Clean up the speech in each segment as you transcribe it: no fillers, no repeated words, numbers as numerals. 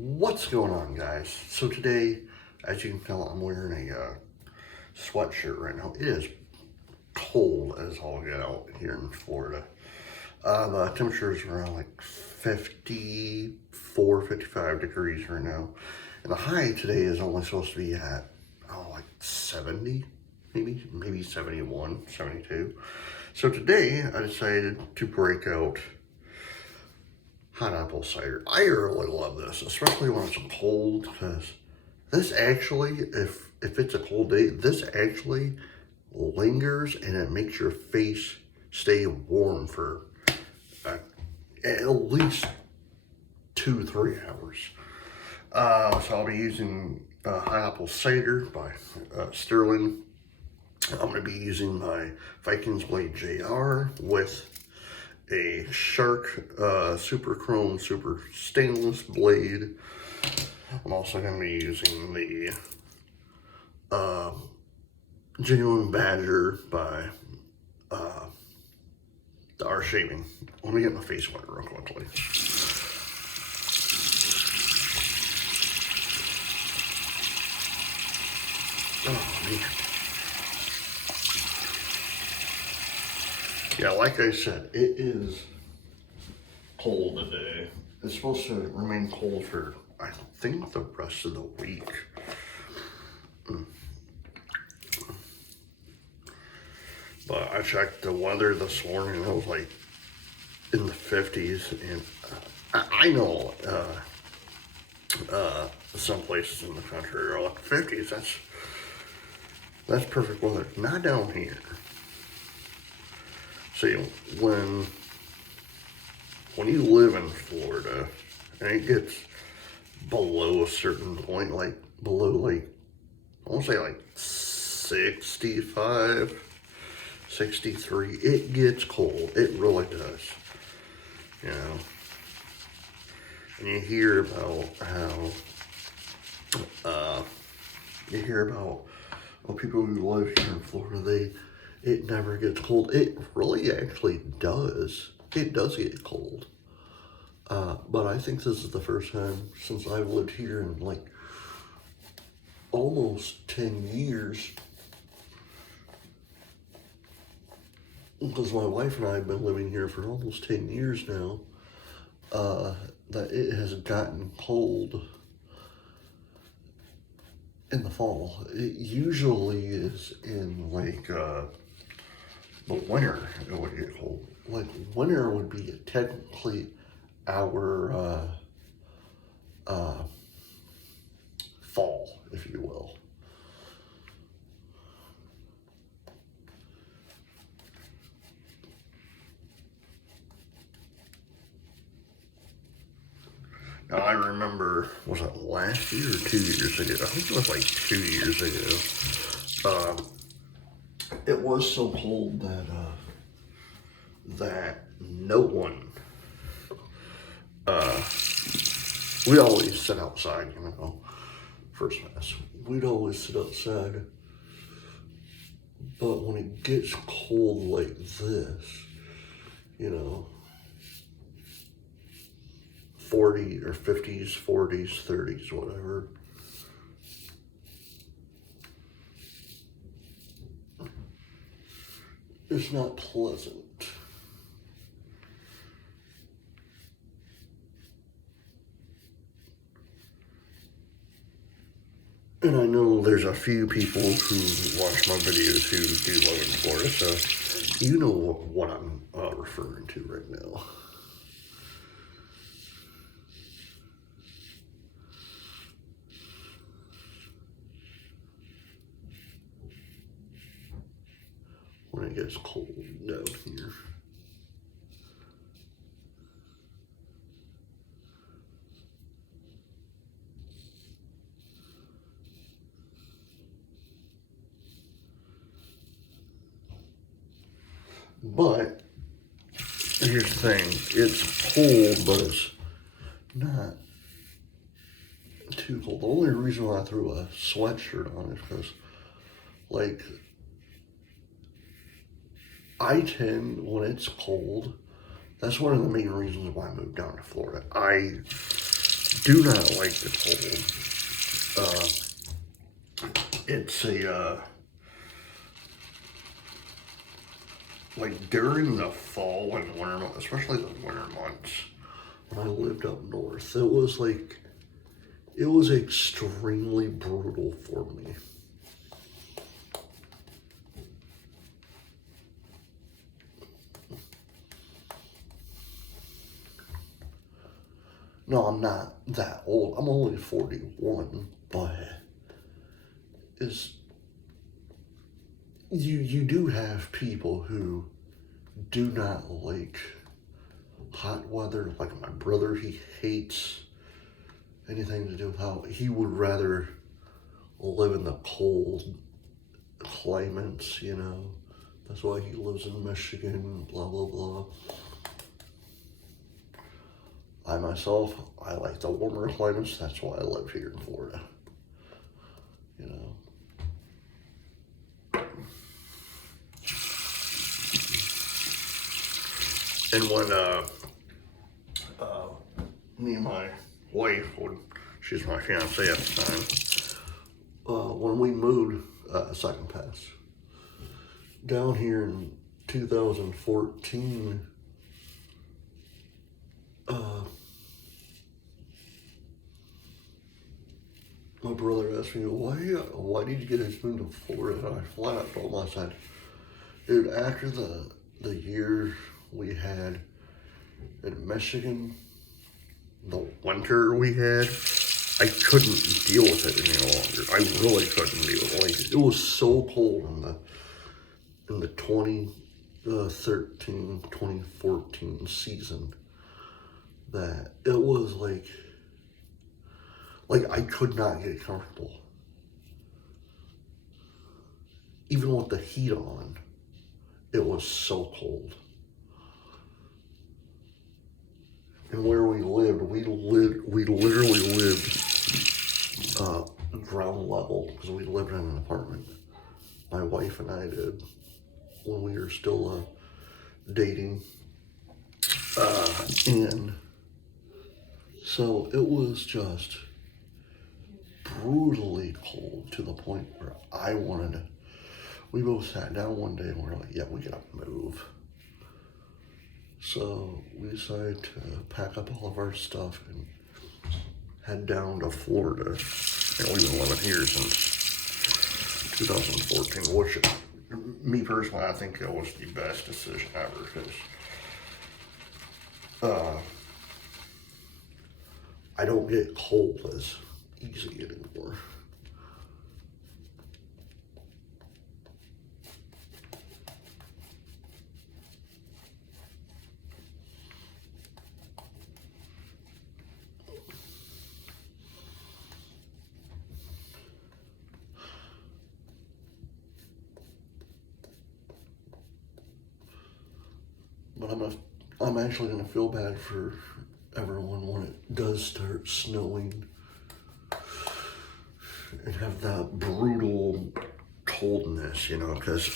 What's going on, guys? So today, as you can tell, I'm wearing a sweatshirt right now. It is cold as all get out here in Florida. The temperature is around like 54, 55 degrees right now. And the high today is only supposed to be at, like 70, maybe 71, 72. So today, I decided to break out hot apple cider. I really love this, especially when it's cold, because this actually, if it's a cold day, this actually lingers and it makes your face stay warm for at least 2-3 hours. So I'll be using hot apple cider by Stirling. I'm going to be using my Vikings Blade JR with a Shark Super Chrome Super Stainless blade. I'm also going to be using the Genuine Badger by the R Shaving. Let me get my face wet real quickly. Oh man. Yeah, like I said, it is cold today. It's supposed to remain cold for, I think, the rest of the week. But I checked the weather this morning, it was like in the 50s, and I know some places in the country are like 50s. That's perfect weather. Not down here. See, when you live in Florida and it gets below a certain point, like below like, I want to say like 65, 63, it gets cold. It really does. You know, and you hear about how, people who live here in Florida, it never gets cold. It really actually does. It does get cold. But I think this is the first time since I've lived here in like almost 10 years. Because my wife and I have been living here for almost 10 years now. That it has gotten cold in the fall. It usually is in like the winter it would get cold. Like winter would be technically our fall, if you will. Now I remember, was it last year or 2 years ago? I think it was like 2 years ago. It was so cold that no one, we always sit outside, you know, first mess. We'd always sit outside, but when it gets cold like this, you know, 40 or 50s, 40s, 30s, whatever, it's not pleasant. And I know there's a few people who watch my videos who do live in Florida, so you know what I'm referring to right now. When it gets cold down here. But here's the thing, it's cold, but it's not too cold. The only reason why I threw a sweatshirt on is because, like, I tend, when it's cold, that's one of the main reasons why I moved down to Florida. I do not like the cold. It's like during the fall and winter, especially the winter months, when I lived up north, it was extremely brutal for me. No, I'm not that old. I'm only 41, but it's you do have people who do not like hot weather. Like my brother, he hates anything to do with how he would rather live in the cold climates, you know. That's why he lives in Michigan, blah, blah, blah. I myself, I like the warmer climates. That's why I live here in Florida, you know. And when me and my wife, she's my fiance at the time, when we moved Second Pass down here in 2014, my brother asked me, why did you get us moved to Florida? And I flat out told him, I said, dude, after the year we had in Michigan, the winter we had, I couldn't deal with it any longer. I really couldn't deal with it. Like, it was so cold in the 2013, 2014 season that it was like I could not get comfortable. Even with the heat on, it was so cold. And where we lived, we literally lived ground level because we lived in an apartment. My wife and I did when we were still dating. And so it was just brutally cold to the point where we both sat down one day and we were like, yeah, we gotta move. So we decided to pack up all of our stuff and head down to Florida. And we've been living here since 2014, which, me personally, I think that was the best decision ever, because I don't get cold as easy anymore. But I'm actually gonna feel bad for everyone when it does start snowing and have that brutal coldness, you know, because,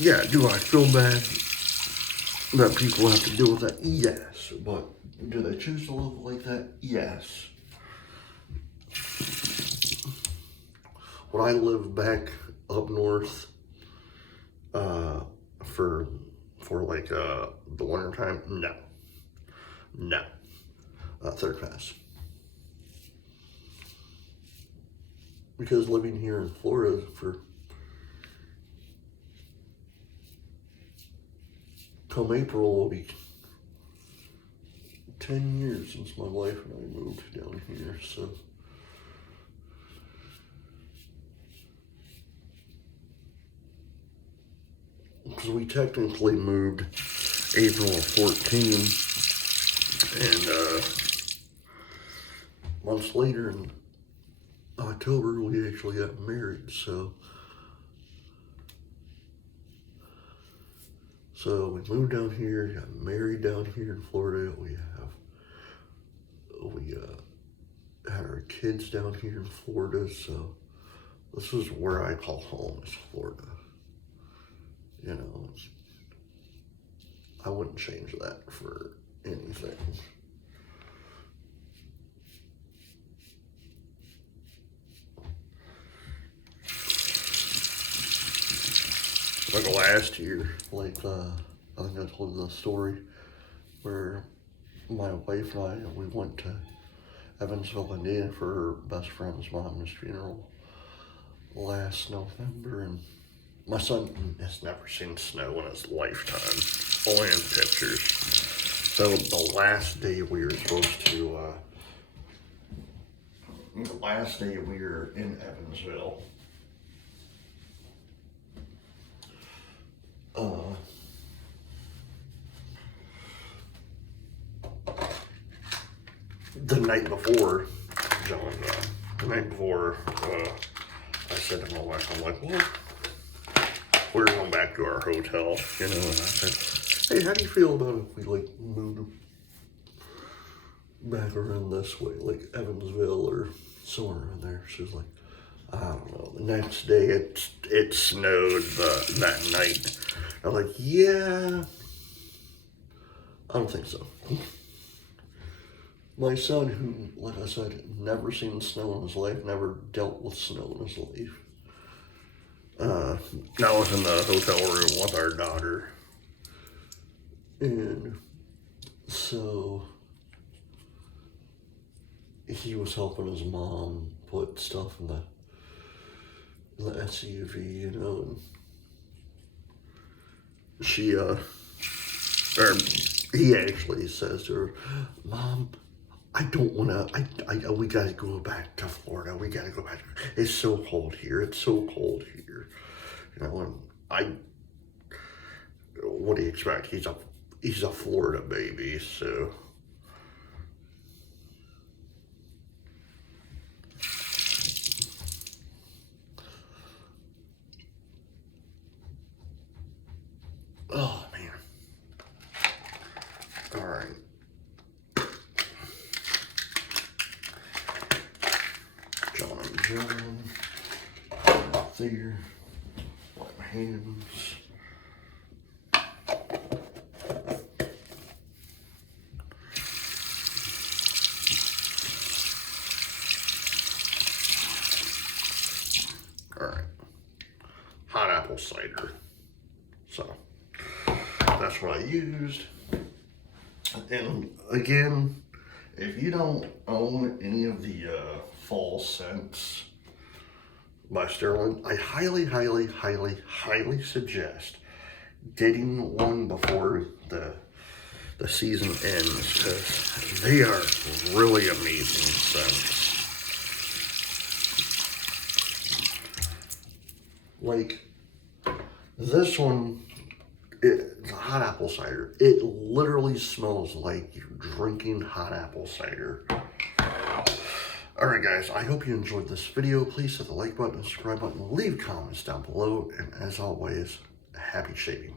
yeah, do I feel bad that people have to deal with that? Yes. But do they choose to live like that? Yes. When I lived back up north, for like the winter time, no. Third Pass. Because living here in Florida for come April will be 10 years since my wife and I moved down here, so because we technically moved April of 14, and months later in October we actually got married, so we moved down here, got married down here in Florida. We had our kids down here in Florida, so this is where I call home, is Florida. You know, I wouldn't change that for anything. like last year, like I think I told you the story where my wife and I, we went to Evansville, Indiana for her best friend's mom's funeral last November, and my son has never seen snow in his lifetime, only in pictures. So the last day we were supposed to, the last day we were in Evansville, the night before, John, the night before, I said to my wife, I'm like, well, we're going back to our hotel, you know, and I said, hey, how do you feel about if we, like, moved back around this way, like Evansville or somewhere around there? She was like, I don't know. The next day, it snowed that night. I was like, yeah, I don't think so. My son, who, like I said, never seen snow in his life, never dealt with snow in his life. I was in the hotel room with our daughter. And so he was helping his mom put stuff in the SUV, you know, and she, or he actually says to her, Mom, I don't want to, we got to go back to Florida. We got to go back. It's so cold here. It's so cold here. You know, and what do you expect? He's a Florida baby, so. Oh, man. All right. John and John. There. Wipe my hands. All right. Hot apple cider. So that's what I used. And again, if you don't own any of the fall scents by Stirling, I highly, highly, highly, highly suggest getting one before the season ends, because they are really amazing scents. Like this one, it's a hot apple cider. It literally smells like you're drinking hot apple cider. Alright guys, I hope you enjoyed this video. Please hit the like button, subscribe button, leave comments down below, and as always, happy shaping.